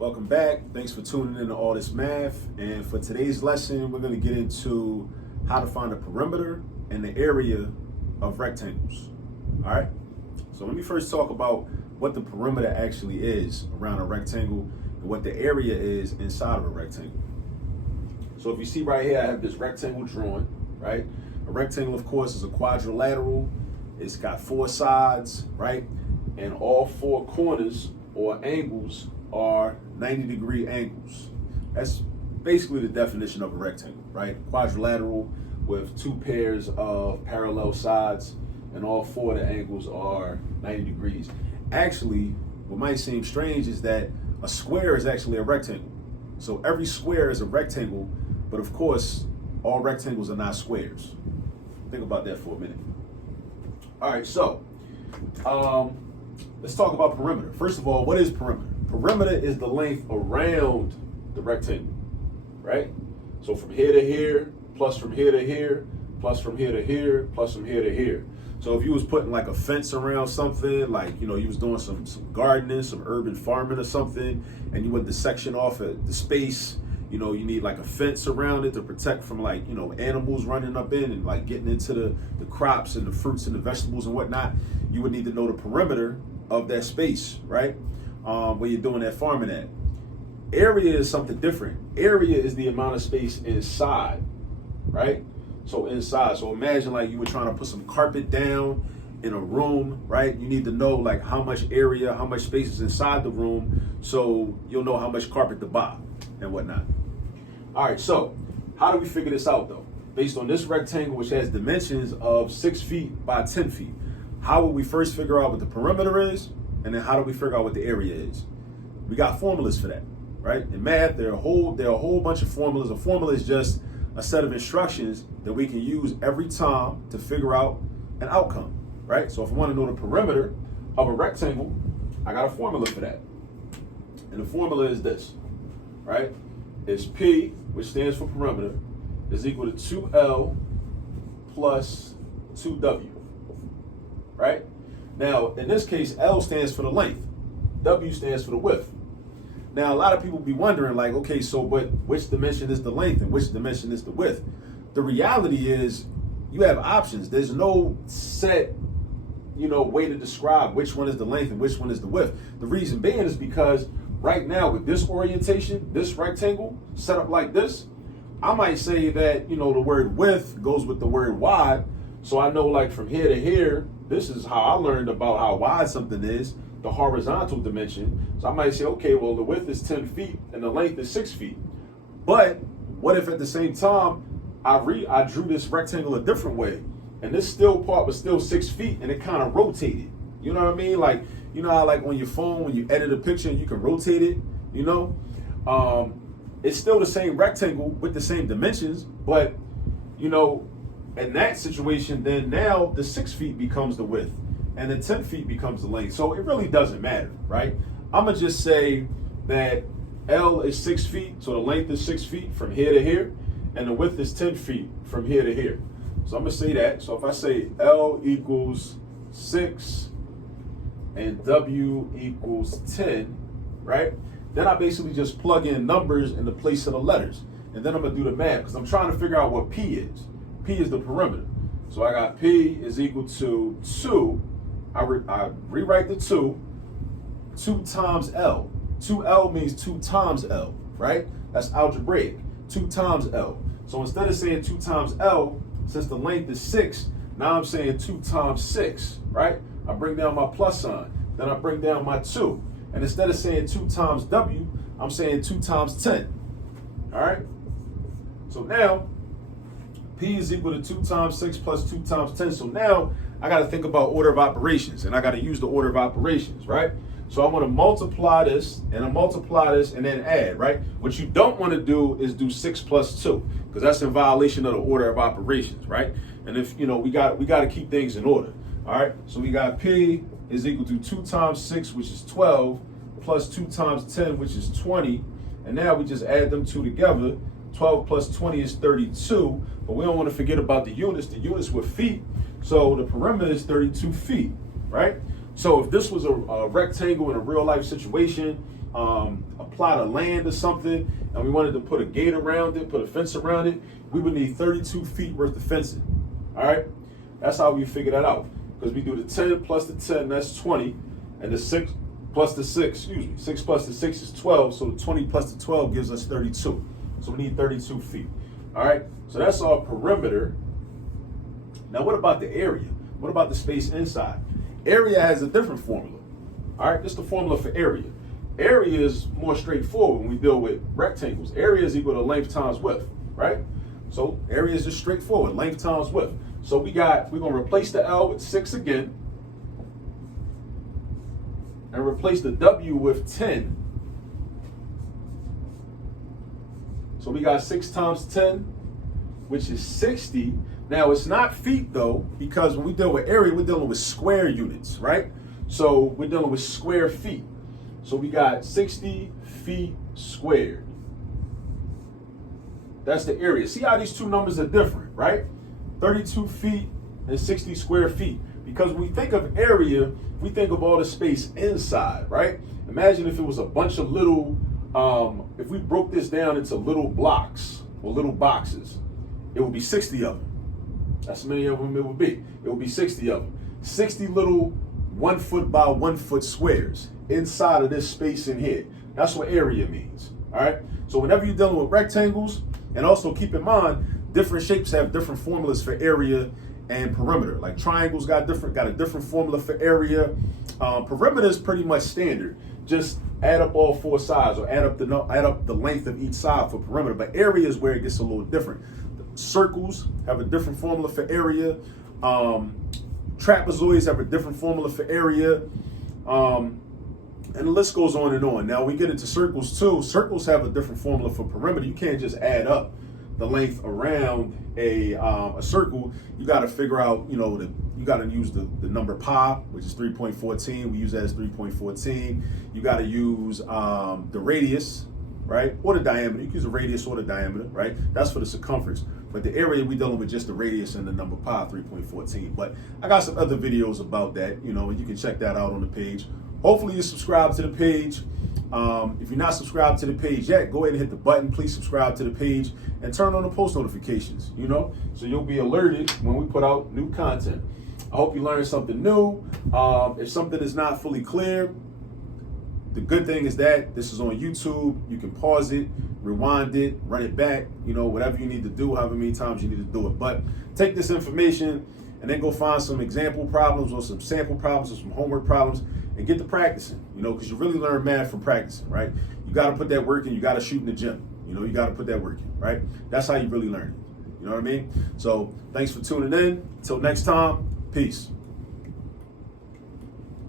Welcome back. Thanks for tuning in to All This Math. And for today's lesson, we're going to get into how to find the perimeter and the area of rectangles. All right. So let me first talk about what the perimeter actually is around a rectangle and what the area is inside of a rectangle. So if you see right here, I have this rectangle drawn, right? A rectangle, of course, is a quadrilateral. It's got four sides, right? And all four corners or angles are 90-degree angles. That's basically the definition of a rectangle, right? Quadrilateral with two pairs of parallel sides, and all four of the angles are 90 degrees. Actually, what might seem strange is that a square is actually a rectangle. So every square is a rectangle, but of course, all rectangles are not squares. Think about that for a minute. All right, so let's talk about perimeter. First of all, what is perimeter? Perimeter is the length around the rectangle, right? So from here to here, plus from here to here, plus from here to here, plus from here to here. So if you was putting like a fence around something, like, you know, you was doing some gardening, some urban farming or something, and you want to section off at the space, you know, you need like a fence around it to protect from, like, you know, animals running up in and like getting into the crops and the fruits and the vegetables and whatnot. You would need to know the perimeter of that space, right? Where you're doing that farming at. Area is something different. Area is the amount of space inside, right? So inside. So imagine like you were trying to put some carpet down in a room, right? You need to know like how much area, how much space is inside the room, so you'll know how much carpet to buy and whatnot. All right, so how do we figure this out though? Based on this rectangle, which has dimensions of 6 feet by 10 feet, how will we first figure out what the perimeter is? And then how do we figure out what the area is? We got formulas for that, right? In math, there are a whole bunch of formulas. A formula is just a set of instructions that we can use every time to figure out an outcome, right? So if I want to know the perimeter of a rectangle, I got a formula for that. And the formula is this, right? It's P, which stands for perimeter, is equal to 2L plus 2W, right? Now, in this case, L stands for the length, W stands for the width. Now, a lot of people be wondering, like, okay, so but which dimension is the length and which dimension is the width? The reality is you have options. There's no set, you know, way to describe which one is the length and which one is the width. The reason being is because right now with this orientation, this rectangle set up like this, I might say that, you know, the word width goes with the word wide. So I know like from here to here, this is how I learned about how wide something is, the horizontal dimension. So I might say, okay, well, the width is 10 feet and the length is 6 feet. But what if at the same time, I drew this rectangle a different way and this still part was still 6 feet and it kind of rotated? You know what I mean? Like, you know how like on your phone, when you edit a picture and you can rotate it, you know? It's still the same rectangle with the same dimensions, but, you know, in that situation, then now the 6 feet becomes the width and the 10 feet becomes the length. So it really doesn't matter, right? I'm gonna just say that L is 6 feet, so the length is 6 feet from here to here, and the width is 10 feet from here to here. So I'm gonna say that. So if I say L equals 6 and W equals 10, right? Then I basically just plug in numbers in the place of the letters. And then I'm gonna do the math because I'm trying to figure out what P is. P is the perimeter. So I got P is equal to 2. I rewrite the 2 times L. 2L means 2 times L, right? That's algebraic. 2 times L. So instead of saying 2 times L, since the length is 6, now I'm saying 2 times 6, right? I bring down my plus sign. Then I bring down my 2. And instead of saying 2 times W, I'm saying 2 times 10. All right? So now, P is equal to 2 times 6 plus 2 times 10. So now I got to think about order of operations, and I got to use the order of operations, right? So I'm going to multiply this and then add, right? What you don't want to do is do 6 plus 2 because that's in violation of the order of operations, right? And if, you know, we got to keep things in order. All right? So we got P is equal to 2 times 6, which is 12, plus 2 times 10, which is 20. And now we just add them two together. 12 plus 20 is 32, but we don't want to forget about the units. The units were feet, so the perimeter is 32 feet, right? So if this was a rectangle in a real life situation, a plot of land or something, and we wanted to put a gate around it, put a fence around it, we would need 32 feet worth of fencing. All right, that's how we figure that out. Because we do the 10 plus the 10, that's 20, and the 6 plus the 6, 6 plus the 6 is 12, so the 20 plus the 12 gives us 32. So we need 32 feet. All right, so that's our perimeter. Now what about the area? What about the space inside? Area has a different formula. All right, this is the formula for area. Area is more straightforward when we deal with rectangles. Area is equal to length times width, right? So area is just straightforward, length times width. So we're gonna replace the L with 6 again, and replace the W with 10. So we got 6 times 10, which is 60. Now it's not feet though, because when we deal with area, we're dealing with square units, right? So we're dealing with square feet. So we got 60 feet squared. That's the area. See how these two numbers are different, right? 32 feet and 60 square feet. Because when we think of area, we think of all the space inside, right? Imagine if it was a bunch of little, if we broke this down into little blocks or little boxes, it would be 60 of them. That's how many of them it would be. It would be 60 of them. 60 little 1 foot by 1 foot squares inside of this space in here. That's what area means, all right? So whenever you're dealing with rectangles, and also keep in mind, different shapes have different formulas for area and perimeter. Like triangles got a different formula for area. Perimeter is pretty much standard. Just add up all 4 sides, or add up the length of each side for perimeter. But area is where it gets a little different. Circles have a different formula for area. Trapezoids have a different formula for area. And the list goes on and on. Now we get into circles too. Circles have a different formula for perimeter. You can't just add up the length around a circle. You got to figure out, you got to use the number pi, which is 3.14. We use that as 3.14. You got to use the radius, right? Or the diameter. You can use the radius or the diameter, right? That's for the circumference. But the area, we're dealing with just the radius and the number pi, 3.14. But I got some other videos about that, and you can check that out on the page. Hopefully you subscribe to the page. If you're not subscribed to the page yet, go ahead and hit the button. Please subscribe to the page and turn on the post notifications, so you'll be alerted when we put out new content. I hope you learned something new. If something is not fully clear, the good thing is that this is on YouTube. You can pause it, rewind it, run it back, whatever you need to do, however many times you need to do it. But take this information and then go find some example problems or some sample problems or some homework problems and get to practicing, because you really learn math from practicing, right? You got to put that work in. You got to shoot in the gym. You got to put that work in, right? That's how you really learn it. You know what I mean? So thanks for tuning in. Until next time, peace.